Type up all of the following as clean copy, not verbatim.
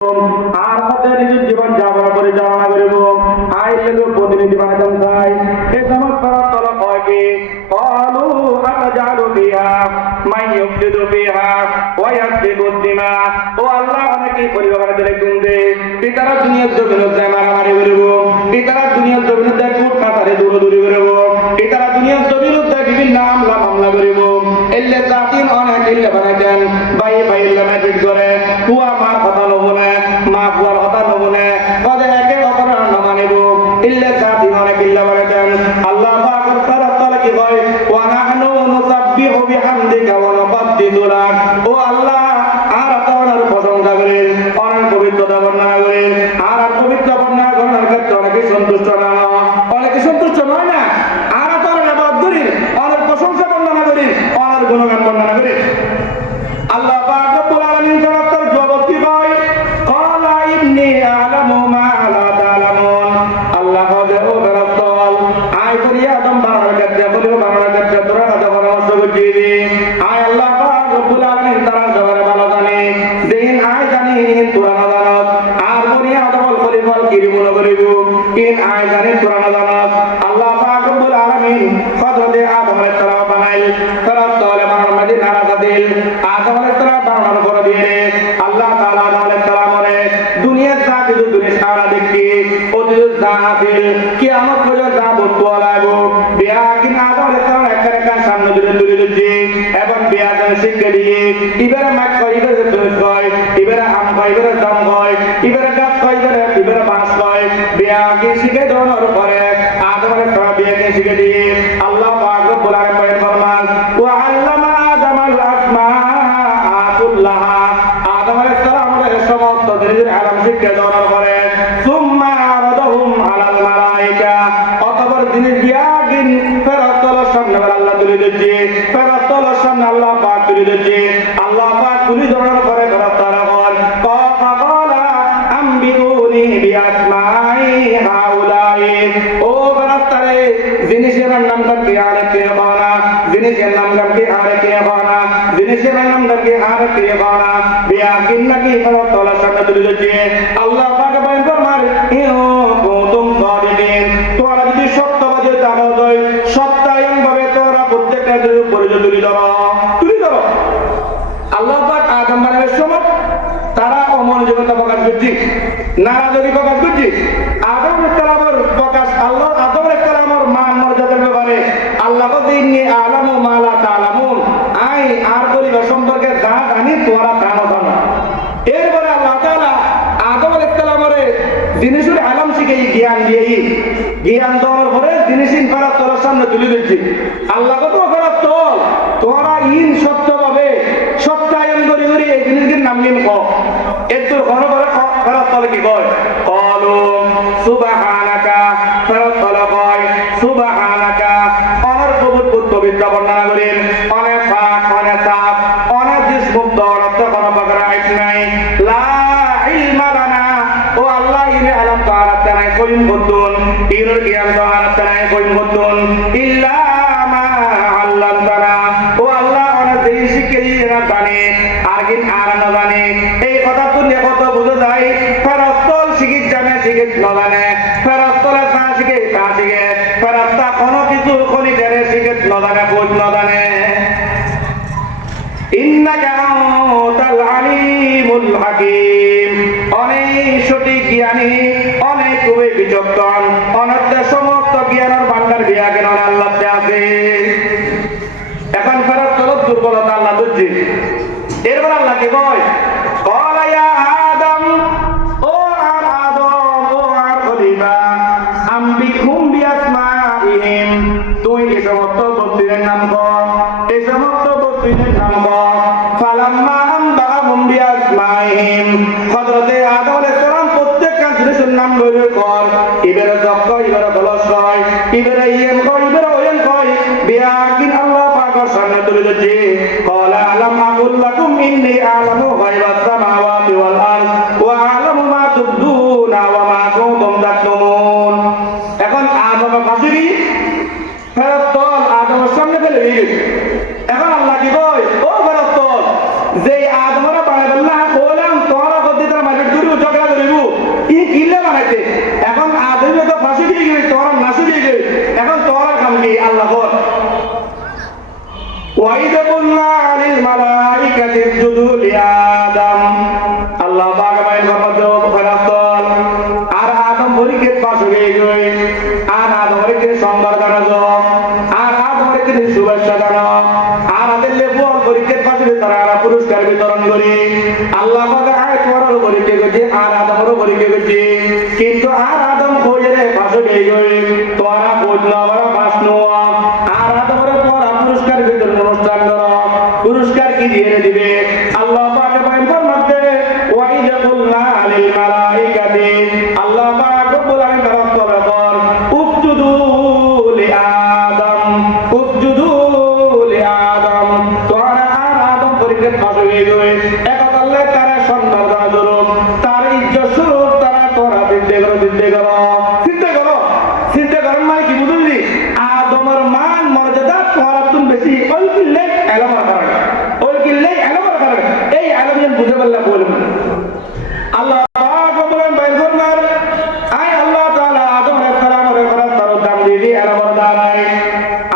আর মধ্যে নিজের জীবন যাপন পরিচালনা করিব আইলে প্রতিনিধি বানাতাম চাই এই সমস্ত তলব হয় কি কালু আতাজালু ফিহা মান ইউফসিদু ফিহা ওয়া ইয়াসফিকু দিমা ও আল্লাহ অনেকে পরিবার দিলে গুনবে পিতারা দুনিয়ার জমিনে মারামারি করিব পিতারা দুনিয়ার জমিনে কুট কাটারে দূরদূরি করিব পিতারা দুনিয়ার জমিনে বিভিন্ন মামলা করিব এল্লে জাতিন অনেক ইল্লে বানাইতেন ভাই ভাই ইল্লে ম্যাজিক করে হুয়া মা কথা নবনে মা হুয়ার কথা নবনে কদে একে অপরের নাম মানিব ইল্লে জাতিন অনেক ইল্লে বানাইতেন আল্লাহ পাক তাআলা তাআলা কি কয় ওয়া নাহনু নুসাব্বিহু বিহামদিকা ওয়া নুকদ্দিসু লাক ও আল্লাহ আর তোমার প্রশংসা করে অনেক পবিত্রতা বর্ণনা করে আর পবিত্র বর্ণনা করার ক্ষেত্রে অনেকে সন্তুষ্ট না অনেকে সন্তুষ্ট নয় না আর তোমার ইবাদত করি অনেক প্রশংসা বর্ণনা করি অনেক গুণগান বর্ণনা করি আল্লাহ পাক রব্বুল আলামিন তার জবাব কি কয় ক্বালা ইন্নী আ'লামু মা লা তা'লামুন আল্লাহ হবে ও রাসূল আয় করি আদম বানানোর ক্ষেত্রে বলিও বানানোর ক্ষেত্রে তোরা আদম পরামর্শ করছি আয় আল্লাহ পাক রব্বুল আলামিন তার জবাবে ভালো জানে দিন আয় জানি তোরা না জানত আর বলি আদম বলি বল কি মনে করিব কিন আয় জানি তোরা না জানত আল্লাহ পাক রব্বুল আলামিন হযরতে আদম আলাইহিস সালাম বানাইল তারা তলে বানানোর নারাজ দিল আদম আলাইহিস সালাম বানানোর পর দিয়ে আল্লাহ তাআলা আদম আলাইহিস সালামরে দুনিয়ার যা কিছু দুনিয়া সারা দেখি ওদের যা আছে কিয়ামত পর্যন্ত যা বস্তু আলাইবো বিয়া কিন আদম আলাইহিস সালাম একটা সামনে দূরে দিচ্ছে এবং বিয়া করে শিখে দিয়ে ইবারে মাছ কয় ইবারে তুমি কয় ইবারে আম কয় ইবারে জাম কয় ইবারে গাছ কয় ইবারে বাঁশ কয় বিয়া কি শিখে দেওয়ার পরে আদম আলাইহিস সালাম বিয়াকে শিখে দিয়ে আল্লাহ পাক রব্বুল আলামিন ফরমান ওয়া আল্লামা আদামাল আসমাআ কুল্লাহা আদম আলাইহিস সালামের সমস্ত জিনিসের আলাম শিখে দেওয়ার পরে সুম্মা আরাদাহুম আলাল মালায়েকা অতঃপর জিনিস বিয়াগিন ফেরেশতাদের সামনে আল্লাহ তুলে দিচ্ছে ফেরেশতাদের সামনে আল্লাহ পাক তুলে দিচ্ছে আল্লাহ পাক তুলে দেওয়ার পরে ফেরেশতারা বল ক্বালা আম্বিউনি বিআসমাই হাউলাই ও ফেরেশতারে জিনিসের নামটা কি আর কে বলা জিনিসের নামটা কি আর কে বলা জিনিসের নামটা কি আর কে বলা বিয়াগিন নাকি ফেরেশতাদের সামনে তুলে দিচ্ছে আল্লাহ পাক বলেন ফরমান ইও কুতুম সাদিকিন তোমরা যদি সত্যবাদী থাকো তাই সত্যায়ন ভাবে তোমরা প্রত্যেকটা জিনিস পরিচয় তুলে ধরো আল্লাহ পাক আদম বানানোর সময় তারা অমনোযোগিতা প্রকাশ করছে নারাজগি প্রকাশ করছে আদম আলাইহিস সালামের প্রকাশ আল্লাহ আদম আলাইহিস সালামের মান মর্যাদার ব্যাপারে আল্লাহ বলেন ইন্নী আ'লামু মা লা তা'লামুন আই আর পরিবার সম্পর্কে যা জানি তোমরা জানো না এরপরে আল্লাহ তাআলা আদম আলাইহিস সালামের জিনিসের আলাম শিখে জ্ঞান জ্ঞান দেওয়ার পরে জিনিসিন ফেরেশতাদের সামনে তুলে দিচ্ছে আল্লাহ কত ফেরেশতা তোমরা ইন সত্যভাবে সত্যায়ন করে এই জিনিসের নাম নিন কও এত ঘন করে ফেরেশতারা কি কয় ক্বালু সুবহানাকা ফেরেশতারা কয় সুবহানাকা অনার পবিত্র বর্ণনা করেন অনেক পাক অনেক সাফ অনেক মুক্ত অর্থ কোনো প্রকার আইস নাই লা ইলমা লানা ও আল্লাহ ইনে আলাম তাআলা নাই কইম বতুন ইনুর জ্ঞান তাআলা নাই কইম বতুন ইল্লা মা আল্লামতানা ও আল্লাহ অনেক দেই শিখে না জানে আর কি আর না জানে এই কথা তো কত বুঝা যায় ফেরেশতা শিখে জানে শিখে না জানে ফেরেশতারা না শিখে তা শিখে ফেরেশতা কোনো কিছু কোনি জানে শিখে না জানে বুঝ না জানে ইন্নাকা আনতাল আলিমুল হাকীম অনেক সঠিক জ্ঞানী অনেক খুবই বিচক্ষণ অনন্ত সমস্ত জ্ঞানের ভান্ডার বিয়াজ্ঞান আল্লাহতে আছে এখন ফেরেশতার দুর্বলতা আল্লাহ বুঝছে এরপর আল্লাহ কি কয় ক্বালা ইয়া আদম ও আদম ও খলিফা আম্বিহুম বিআসমাইহিম তুই এই সমস্ত বস্তুদের নাম কর এই সমস্ত বস্তুদের নাম কর ফালাম্মা আম্বাহুম বিআসমাইহিম হযরতে আদম আলাইহিস সালাম প্রত্যেকটা জিনিসের বানাইতে এখন আদমে তো ফাঁসি দিয়ে গেলে তোরা নাসি দিয়ে গেলে এখন তোরা কাম কি আল্লাহ বল ওয়াইদা কুল্লা আলিল মালাইকাতি ইসজুদু লিআদম আল্লাহ পাক বাইন ফরমাতো ফেরাস্তল আর আদম পরীক্ষিত পাশ হয়ে গই আর আদমকে সম্মান জানালো আর আদমকে শুভেচ্ছা জানালো আর আদেরলে বল পরীক্ষিত পাশ হয়ে তারা পুরস্কার বিতরণ করে আল্লাহ পাক আয়াত করার পরীক্ষা করছে আর আদমেরও পরীক্ষা করছে কিন্তু আর আদম কইরে পাশ হয়ে গই তোরা বুঝলো বড় পাশ নোয়া আর আদমের পর পুরস্কার বিতরণ অনুষ্ঠান করো পুরস্কার কি দিয়ে দিবে আল্লাহ পাক বাইন ফরমাতে ওয়াইদা কুল্লা আলিল মালাইকাতি আল্লাহ পাক রব্বুল আলামিন তরফ কর উসজুদু লিআদম উসজুদু লিআদম তোরা আর আদম পরীক্ষা পাস হয়ে গই এখন আল্লাহ তারা সম্মান দেওয়া জরুর তার ইজ্জত স্বরূপ তারা তোরা চিন্তা করো মানে কি বুঝলি আদমের মান মর্যাদা তোরা তুমি বেশি ওই কিল্লে এলামার কারণে এই আলমিয়ান বুঝে পারলা বলবেন আল্লাহ পাক বলেন বাইর ফরমার আয় আল্লাহ তাআলা আদম আলাইহিস সালামের ফেরেশতার দাম দিয়ে এলামার দাঁড়ায়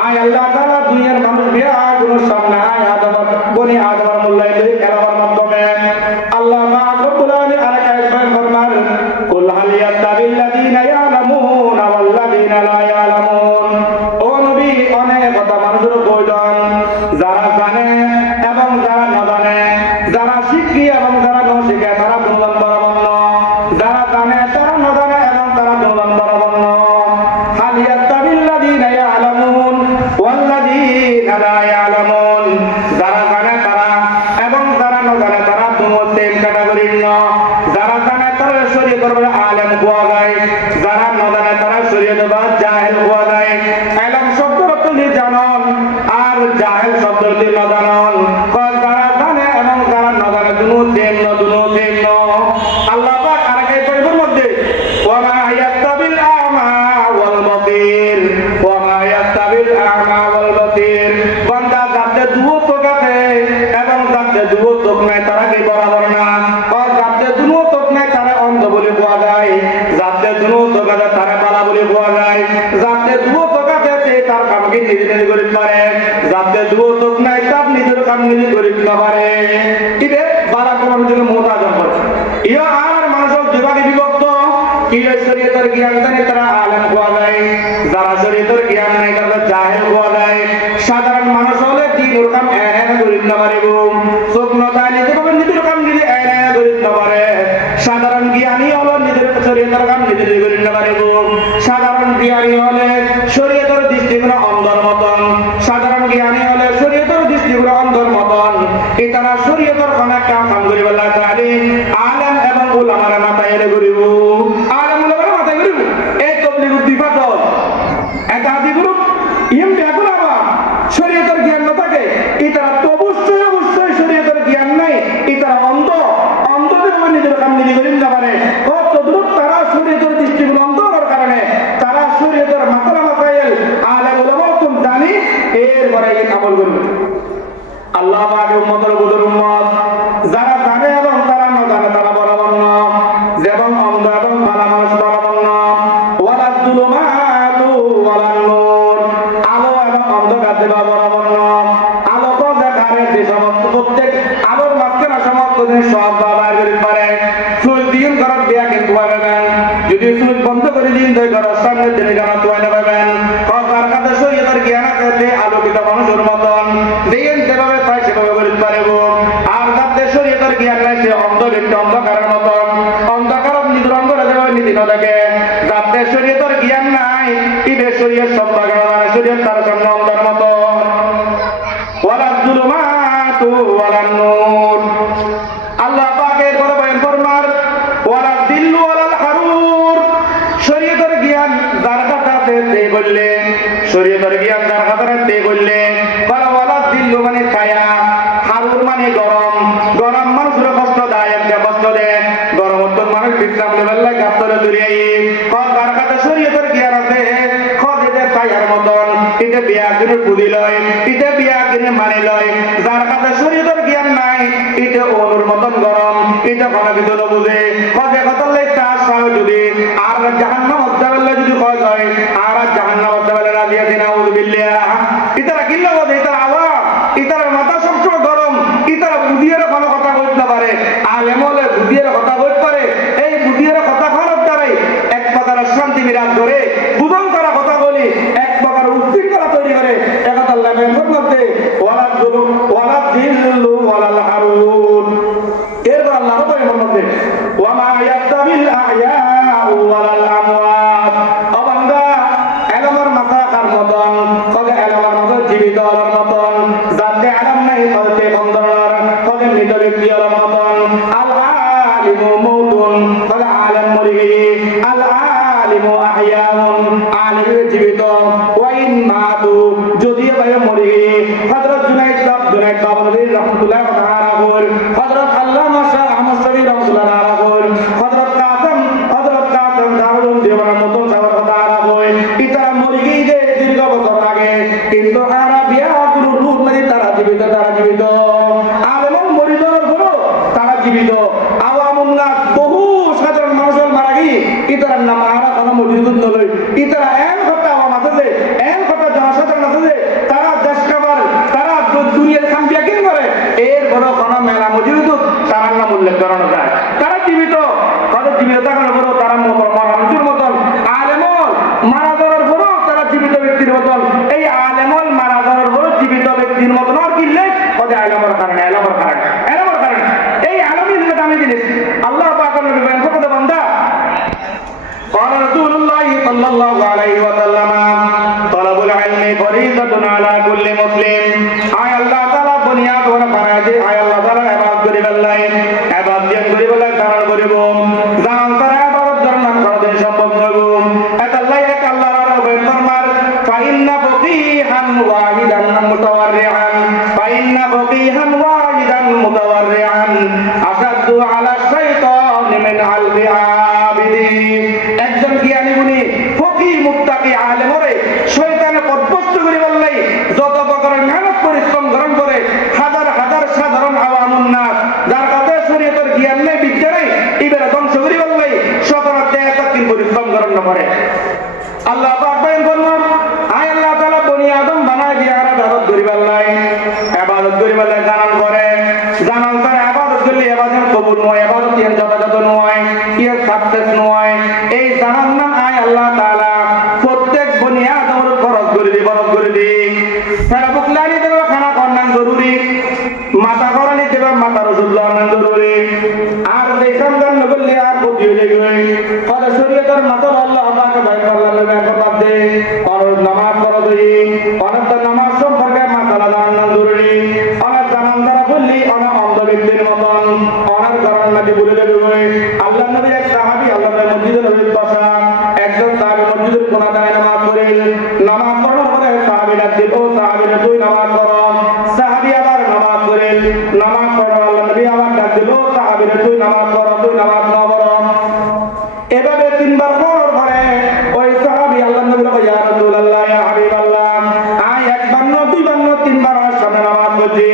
আয় আল্লাহ তাআলা দুনিয়ার মানুষ বিয়া গুলো সামনে আয় আদম বনি আদমের মূল্যায়ন দিয়ে এলামার মাধ্যমে আল্লাহ পাক রব্বুল আলামিন আরেক আয়াত বাইর ফরমার কুল হাল ইয়াস্তাবিল্লাযীনা ইয়ালামুনা ওয়াল্লাযীনা লা ইয়ালামুন ও নবী অনেক কথা মানুষের প্রয়োজন যারা জানে এবং যারা না জানে যারা শিক্ষি এবং যারা নশিক্ষে তারা দুর্লভ বরাবন্ন যারা জানে তারা না জানে এবং তারা দুর্লভ বরাবন্ন হাল ইয়াস্তাবিল্লাযীনা ইয়ালামুন ওয়াল্লাযীনা লা ইয়ালামুন যারা জানে তারা এবং যারা না জানে তারা দুনো সেম ক্যাটাগরির ন যারা জানে তারা শরীয়তের বড় আলেম হওয়া যায় যারা না জানে তারা শরীয়তের বড় জাহেল হওয়া যায় ইলম শব্দের অর্থ কি জানেন আর জাহেল শব্দের অর্থ না জানেন যারা জানে এবং যারা না জানে দুনো সেম ন আল্লাহ পাক আরেক পরিবের মধ্যে ওয়া মা ইয়াস্তাবিল আ'মা ওয়াল বাসীর ওয়া মা ইয়াস্তাবিল আ'মা ওয়াল বাসীর বান্দা যাদের দুও চোখ আছে এবং যাদের দুও চোখ নাই তারা কি বরাবর না আর যাদের দুও চোখ নাই তারা অন্ধ বলে কোয়া যায় যাদের দুও চোখ আছে তারা বালা বলে কোয়া যায় যাদের দুও চোখ আছে তার কামকে নিজে করে পারে যাদের দুও চোখ নাই তার নিজের কাম নিজে করে দিতে পারে ইবে বালা কোন জন্য মোতাজাম করে ইয়া আর মানুষ বিভাগে বিভক্ত কি শরীয়তের জ্ঞান জানে তারা আলেম হওয়া যায় যারা শরীয়তের জ্ঞান নাই তারা জাহেল হওয়া যায় সাধারণ মানুষ হলে দিনের কাম এনে করে দিতে পারিব সুবহানাল্লাহ নিজে ভাবে নিজের কাম নিজে এনে করে দিতে পারে সাধারণ জ্ঞানী হলো নিজের শরীয়তের কাম নিজে করে দিতে পারিব সাধারণ জ্ঞানী হলে শরীয়তের দৃষ্টিকোণ অন্ধর মতন সাধারণ জ্ঞানী হলে শরীয়তের দৃষ্টিকোণ অন্ধর মতন এই তারা শরীয়তের কোন কাম করিব আল্লাহ তাআলা আলেম এবং উলামার মাথায় এনে করিব আলেম উলামার মাথায় করিব এই তাবলীগ দিফাত এটা আদি গ্রুপ ইম ব্যাকুলাবা শরীয়তের জ্ঞান না থাকে এটা তো অবশ্যই শরীয়তের জ্ঞান নাই এটা অন্ধদের নিজের কাম নিজে করিম না পারে কত গ্রুপ তারা শরীয়তের দৃষ্টিকোণ অন্ধর কারণে তারা শরীয়তের মাথায় আলেম উলামা তুমি জানি এরপরে এই আমল করবে আল্লাহ পাকের উম্মতের বুজুর্গ উম্মত যারা জানে এবং তারা না জানে তারা বরাবর না যেমন অন্ধ এবং ভালো মানুষ বরাবর না ওয়ালা যুলুমাতু ওয়ালা নূর আলো এবং অন্ধকার দেবা বরাবর না আলো তো দেখারে যে সমস্ত প্রত্যেক আলোর মাঝখানে সমস্ত জিনিস সব বাইর করতে পারে সুইচ দিন করার বিয়া কিন্তু পাবেন যদি সুইচ বন্ধ করে দিন তাই করার সামনে দিনে জানা তো পাবেন কার কাছে শরীয়তের জ্ঞান আছে আলোকিত মানুষের মতন দিন যেভাবে পাই সেভাবে করতে পারব আর যাদের শরীয়তের জ্ঞান নাই সে অন্ধ ব্যক্তি অন্ধকারের মতন অন্ধকার নিজের অন্ধকারে যেভাবে নীতি না থাকে যাদের শরীয়তের জ্ঞান নাই ইবে শরীয়ত সম্পর্কে মানে শরীয়ত তার সামনে অন্ধের মতন ওয়ালা যুলুমাতু ওয়ালা নূর আল্লাহ পাকের বড় বয়ান ফরমার ওয়ালা দিল্লু ওয়ালাল হারুর শরীয়তের জ্ঞান যার কাছে আছে তে বললে শরীয়তের জ্ঞান যার কাছে আছে তে বললে ওয়ালা দিল্লু মানে ছায়া হারুর মানে গরম মানুষের কষ্ট দেয় একটা কষ্ট দেয় গরম তো মানুষ বিশ্রাম নেবার লাগে গাছতলে দূরিয়াই যার কাছে শরীয়তের জ্ঞান আছে খদেদের ছায়ার মতন এটা বিয়া করে বুঝি লয় এটা বিয়া করে মানে লয় যার কাছে শরীয়তের জ্ঞান নাই এটা অনুর মতন গরম এটা কোনো কিছু বুঝে খদে কতলে চাষ হয় যদি মা ইয়াস্তাবিল আহয়াউ ওয়ালাল আমওয়াত। ও বান্দা, এলমের মাথা কার মতন? কবে এলমের মতো জীবিত হওয়ার মতন। যাতে আলম নাই হতে বন্দর, কবে মৃত ব্যক্তি হওয়ার মতন। আল আলিমু মাউতুন, কবে আলেম মরে গিয়ে। আল আলিমু আহয়াউন, আলিম জীবিত। ওয়াইন মাতু, যদিও ভাই মরে গিয়ে। হযরত জুনাইদ বাবরি রহমাতুল্লাহ তাআলা বল, হযরত আল্লামা শাহ আহমদ শরীফ রহমাতুল্লাহ তাআলা বল, হযরত কাসেম দারুল দেওয়ানের মতন সাহেবের কথা আরা বল। ইতারা মরে গিয়ে যে দীর্ঘ বছর আগে, কিন্তু আরাবিয়া গুরু রূপ মানে তারা জীবিত। আলেমও মরে যাওয়ার পরও তারা জীবিত। আওয়ামুন নাস, বহু সাধারণ মানুষের মারা গিয়ে ইতারার নাম আরা কোনো মজুদ নলই। ইতারা এন কথা আওয়াম আছে যে, এন কথা জনসাধারণ আছে যে, তারা দেশ খাবার, তারা দুনিয়ার খাম্পিয়া কিন করে। এর বড় কোনো মেলা মজুদ তারার নাম উল্লেখ করানো যায়। তারা জীবিত, তাদের জীবিত থাকার পরও তারা মানুষের মতন। আলেমল মারা যাওয়ার পরও তারা জীবিত ব্যক্তির মতন। এই আলেমল মারা যাওয়ার পরও জীবিত ব্যক্তির মতন আর কিনলে ওদের আলেমর কারণে এই আলমী হলো দামি জিনিস। আল্লাহ পাক নবী বলেন, ফকদ বান্দা قال رسول الله صلى الله عليه وسلم طلب العلم فريضة على كل مسلم। আয় আল্লাহ তাআলা বুনিয়াদ ওরা বানায় যে, আয় আল্লাহ তাআলা ইবাদত করি বললাই, ইবাদত দিয়ে করি বললাই তারা করিব। জান তারা ইবাদত করনা কোনদিন সম্ভব নয়। আল্লাহ এক আল্লাহর রবে ফরমান, ফাইন্না ফকিহান ওয়াহিদান মুতাওয়াররিআন, ফাইন্না ফকিহান ওয়াহিদান মুতাওয়াররিআন আশাদু আলা শাইতান মিন আলবি আবিদি। একজন জ্ঞানী গুণী ফকিহ মুত্তাকি আলেম হরে শয়তানে পথভ্রষ্ট করে বললাই যত প্রকারের মেহনত পরিশ্রম গ্রহণ করে হাজার হাজার সাধারণ আওয়ামুন নাস যার কাছে শরীয়তের জ্ঞান নেই, বিদ্যা নেই, এবারে ধ্বংস করে বললাই শতরাতে একদিন পরিশ্রম গ্রহণ করে। আল্লাহ পাক বলেন, আয় আল্লাহ তাআলা বনি আদম বানায় দিয়ে আর ইবাদত করি বললাই, ইবাদত করি বললাই জানান তার ইবাদত করলে ইবাদত কবুল নয়, ইবাদত এর যথাযথ নয়, এর সাকসেস নয়। এই জানান না আয় আল্লাহ তাআলা প্রত্যেক বনি আদমের ফরজ করে দি। তারা বুকলানি দেব খানা করনা জরুরি, মাথা করানি দেব মাথার ওষুধ লওয়া জরুরি। আর দেখান গান বললে আর বুদ্ধি হয়ে যাবে। ফলে শরীয়তের মাথা আল্লাহ পাক ভাই আল্লাহ নবী কথা দে ফরজ নামাজ ফরজ হই, অনেক নামাজ সম্পর্কে মাসালা জানা জরুরি। অনেক জানান দ্বারা বললি অনেক অন্ধ ব্যক্তির মতন অনেক কারণ নাকি বলে দেবে। আল্লাহ নবীর এক সাহাবী আল্লাহ মসজিদের নবীর বসা, একজন সাহাবী মসজিদের কোনা দাঁড়ায় নামাজ পড়েন। নামাজ পড়ার পরে সাহাবী ডাক দিল, ও সাহাবী তুই নামাজ পড়। সাহাবী আবার নামাজ পড়েন। নামাজ পড়া আল্লাহ নবী আবার ডাক দিল, ও সাহাবী তুই নামাজ পড়, তুই নামাজ না পড়। এভাবে তিনবার পড়ার পরে ওই সাহাবী আল্লাহ নবীর কয়, ইয়া রাসূলুল্লাহ, ইয়া হাবিবাল্লাহ, আয় একবার না দুইবার না তিনবার আমার সামনে নামাজ পড়ছি,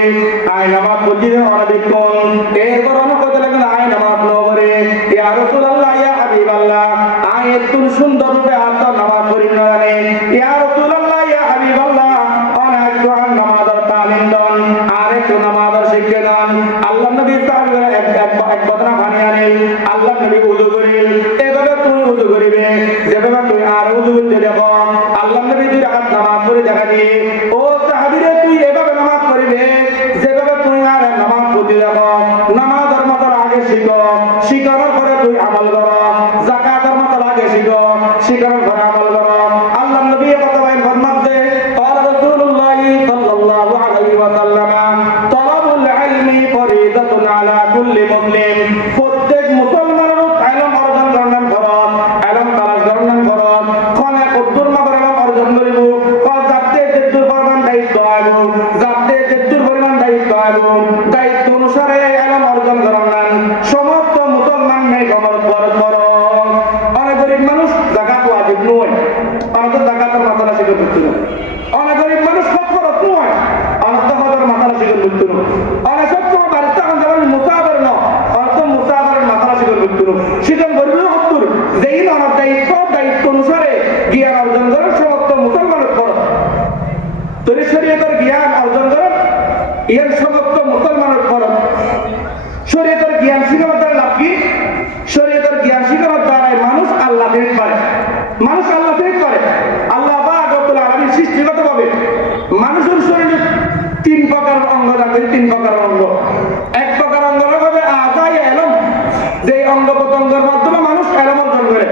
আয় নামাজ পড়ছি অনেকক্ষণ। এরপর অনেক কথা লাগলো, আয় নামাজ না পড়ে, ইয়া রাসূলুল্লাহ, ইয়া হাবিবাল্লাহ, আয় একটু সুন্দর রূপে আত্ম নামাজ পড়ি না জানে, ইয়া রাসূলুল্লাহ, ইয়া হাবিবাল্লাহ, অনেক কোরআন নামাজের তালিম দেন, আর একটু নামাজের শিক্ষা দেন। আল্লাহ নবী সাহাবীরা এক বদনা পানি আনেন, আল্লাহ নবী ওযু করেন। এভাবে তুমি ওযু করিবে, যেভাবে তুমি আর ওযু করতে দেখো। আল্লাহ নবী দুই রাকাত নামাজ পড়ে দেখা দিয়ে, ও সাহাবীরা তুই এভাবে নামাজ পড়িবে যেভাবে তুমি আর নামাজ পড়তে দেখো। নামাজের মতো আগে শিখো, শিখানোর পরে তুই আমল করো। যাকাতের মতো আগে শিখো, শিখানোর পরে আমল করো। আল্লাহ নবী কথা বলেন ফরমাতে, قال رسول الله صلى الله عليه وسلم طلب العلم فريضة على كل مسلم। প্রত্যেক মুসলমানের ইলম অর্জন করার ফরজ, ইলম তালাশ করার ফরজ। কোনে কদ্দুর মাবার ইলম অর্জন করিব, যাতে যেতুর পরিমাণ দায়িত্ব আইব, যাতে যেতুর পরিমাণ দায়িত্ব আইব, দায়িত্ব অনুসারে ইলম অর্জন করার সমস্ত মুসলমান মেয়ে খবর প্রত্যঙ্গের মাধ্যমে মানুষ এলম অর্জন করে।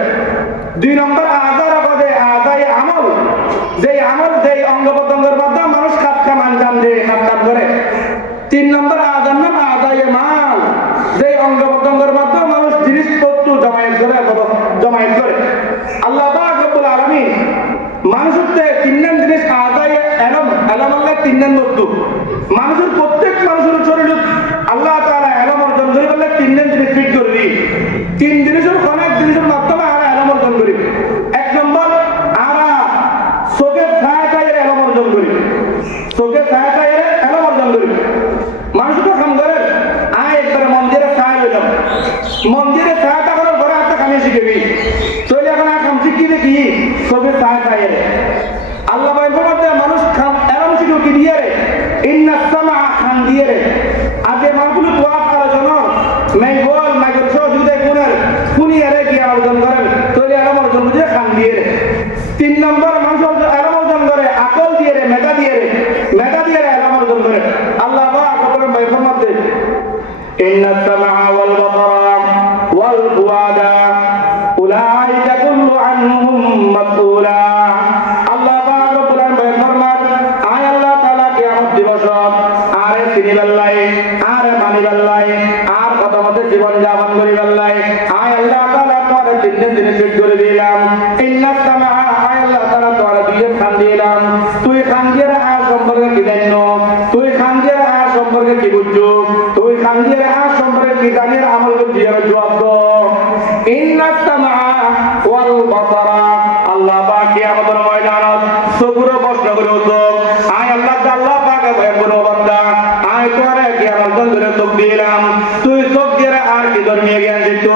2 নম্বর আযার পদে আযাই আমল, যেই আমল যেই অঙ্গ প্রত্যঙ্গের মাধ্যমে মানুষ কাজ কাম আঞ্জাম দেয়, কাজ কাম করে। 3 নম্বর আযার নাম আযাই মাল, যেই অঙ্গ প্রত্যঙ্গের মাধ্যমে মানুষ জিনিসপত্র জমায়েত করে। আল্লাহ পাক রব্বুল আলামিন মানুষের 3 জিনিস আযাই এলম, এলম আল্লাহ 3 বস্তু। মানুষের প্রত্যেক মানুষের শরীর আল্লাহ তাআলা এলম অর্জন করে বলে 3 জিনিস ফিট করে দিই। 3 জিনিসের অনেক জিনিসের মাধ্যমে আমরা এলম অর্জন করি। 1 নম্বর আমরা চোখের ছায়া এলম অর্জন করি, চোখের ছায়া এলম অর্জন করি। মানুষ তো কাম করে একবারে মন্দিরে ছায়া হইলাম, মন্দিরে ছায়া থাকার পরে একটা কামে শিখেবি, চলে এখন আর কাম শিখি দেখি চোখের ছায়া আল্লাহ মধ্যে মানুষ এলম শিখো কি দিয়ে রে ইন্না সামা খান দিয়ে রে। আগে মানুষগুলো দোয়া করার জন্য মেঘল মাইকের সহযোগিতা কুনিয়ারে গিয়ে অর্জন করেন, তৈরি এলম অর্জন বুঝে খান দিয়ে রে। 3 নম্বর মানুষ এলম অর্জন করে আকল দিয়ে রে, মেধা দিয়ে রে, মেধা দিয়ে রে এলম অর্জন করে। আল্লাহ করেন বাইফের মধ্যে ইন্না সামা ওয়াল বাসারা ওয়াল ফুআদা উলাইকা কুল্লু আনহুম মাসউলা। আল্লাহ পাক রব্বুল আলামিন ফরমান আয় আল্লাহ তাআলা কিয়ামত দিবস আরে চিনিবাল্লাই আরে মানিবাল্লাই আর কত মতে জীবন যাপন করিবাল্লাই আয় আল্লাহ তাআলা তোর 3 দিনে ফিট করে দিলাম। ইন্না সামা আয় আল্লাহ তাআলা তোর দিয়ে খান দিলাম। তুই খান দিয়ে আর সম্পর্কে কি জানো, তুই খান দিয়ে আর সম্পর্কে কি বুঝছো, তুই খান দিয়ে আর সম্পর্কে কি জানির আমল করছিস জবাব দাও। ইন্না সামা ওয়াল বাসারা আল্লাহ পাক কিয়ামতের ময়দানত সবুর প্রশ্ন করে উঠো আয় আল্লাহ আল্লাহ পাকে ভয় করো বান্দা আয় তোরে কিয়ামত ধরে চোখ দিলাম, তুই চোখ দিয়ে আর কি ধর্মীয় জ্ঞান দিত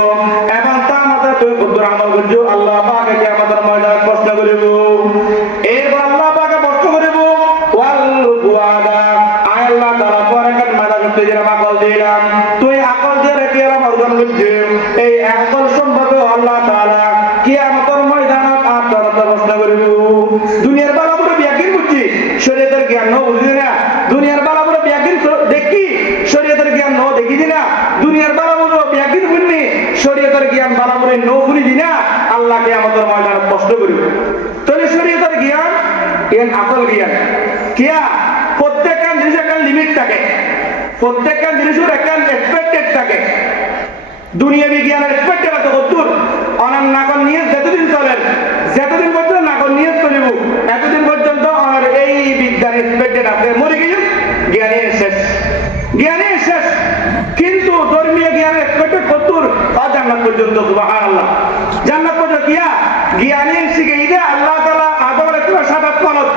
এবং তার মধ্যে তুই ক্ষুদ্র আমল করছো। আল্লাহ পাকে কিয়ামতের ময়দানত প্রশ্ন করিব। এরপর আল্লাহ পাকে প্রশ্ন করিব ওয়াল ফুআদা আয় আল্লাহ তাআলা তোরে কেন মাথা করতে দিলাম, আকল দিলাম, তুই আকল দিয়ে কি আর অর্জন করছিস। এই আকল সম্পর্কে আল্লাহ তাআলা কিয়ামতের ময়দানত আপনার প্রশ্ন করিব। দুনিয়ার বালাপুরে ব্যাখ্যান বুঝছি, শরীয়তের জ্ঞান ন বুঝি না। দুনিয়ার বালাপুরে ব্যাখ্যান দেখি, শরীয়তের জ্ঞান ন দেখি না। দুনিয়ার বালাপুরে ব্যাখ্যান শুননি, শরীয়তের জ্ঞান বালাপুরে ন শুনি দি না। আল্লাহ কিয়ামতের ময়দানত প্রশ্ন করিব। তাহলে শরীয়তের জ্ঞান এর আসল জ্ঞান কিয়া প্রত্যেকটা জিনিসের একটা লিমিট থাকে, প্রত্যেকটা জিনিসের একটা এক্সপেক্টেড থাকে। দুনিয়া বিজ্ঞানের এক্সপেক্টেড আছে কতদূর অনার নাগর নিয়ে যতদিন চলেন, যতদিন পর্যন্ত নাগর নিয়ে চলিব এতদিন পর্যন্ত আমার এই বিজ্ঞান এক্সপেক্টেড আছে। মরে গেল জ্ঞানের শেষ, জ্ঞানের শেষ। কিন্তু ধর্মীয় জ্ঞানের এক্সপেক্টেড কতদূর জান্নাত পর্যন্ত। সুবহানাল্লাহ, জান্নাত পর্যন্ত কিয়া জ্ঞানের শিখে ইদে আল্লাহ তাআলা আদমের একটা সাদাত মানত,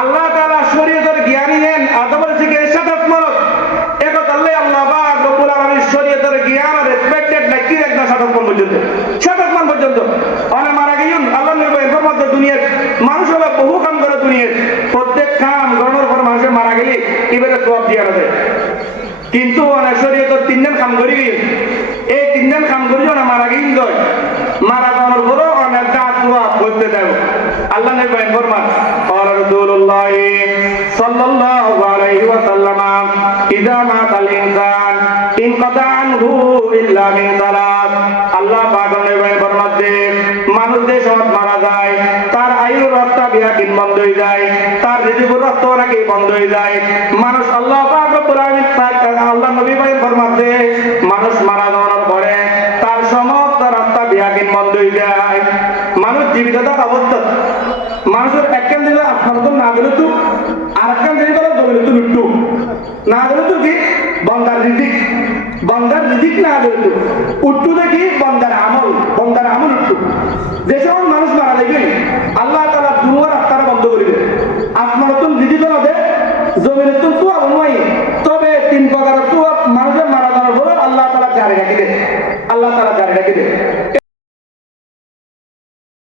আল্লাহ তাআলা শরীয়তের জ্ঞানী নেন আদমের শিখে সাদাত মানত। একত আল্লাহ আল্লাহ পাক রব্বুল আলামিন শরীয়তের জ্ঞান আর এক্সপেক্টেড নাকি একটা সাদাত মান পর্যন্ত, সাদাত মান পর্যন্ত। অনেক মারা গেছেন আল্লাহ নবী এর মধ্যে দুনিয়ার মানুষ হলো বহু কাম করে দুনিয়ার প্রত্যেক কাম গণনার পর মানুষের মারা গেলে এবারে সওয়াব দিয়া দেয়। কিন্তু অনেক শরীয়তের 3 দিন কাম করি গেছে, এই 3 দিন কাম করি না মারা গেছেন দয়, মারা যাওয়ার পরও অনেক দাঁত সওয়াব করতে দেব। আল্লাহ নবী ফরমান قال رسول الله صلى الله عليه وسلم اذا مات الانسان انقطع عنه الا من ثلاث। আল্লাহ পাক নবী ফরমাতে মানুষ যে সময় মারা যায় তার আয়ুর রাস্তা বিয়াকিন বন্ধ হয়ে যায়, তার রিজিকের রাস্তা নাকি বন্ধ হয়ে যায়। মানুষ আল্লাহ পাক রব্বুল আলামিন আল্লাহ নবী ফরমাতে মানুষ মারা যাওয়ার পরে তার সমস্ত রাস্তা বিয়াকিন বন্ধ হয়ে যায়। মানুষ জীবিত থাকা অবস্থা মানুষের একখান দিলে আপনার না দিলে তো আর একখান দিলে জমিলে তো মৃত্যু না দিলে তো কি বন্দার রিজিক, বন্দার রিজিক না দিলে তো উঠ্টু দেখি বন্দার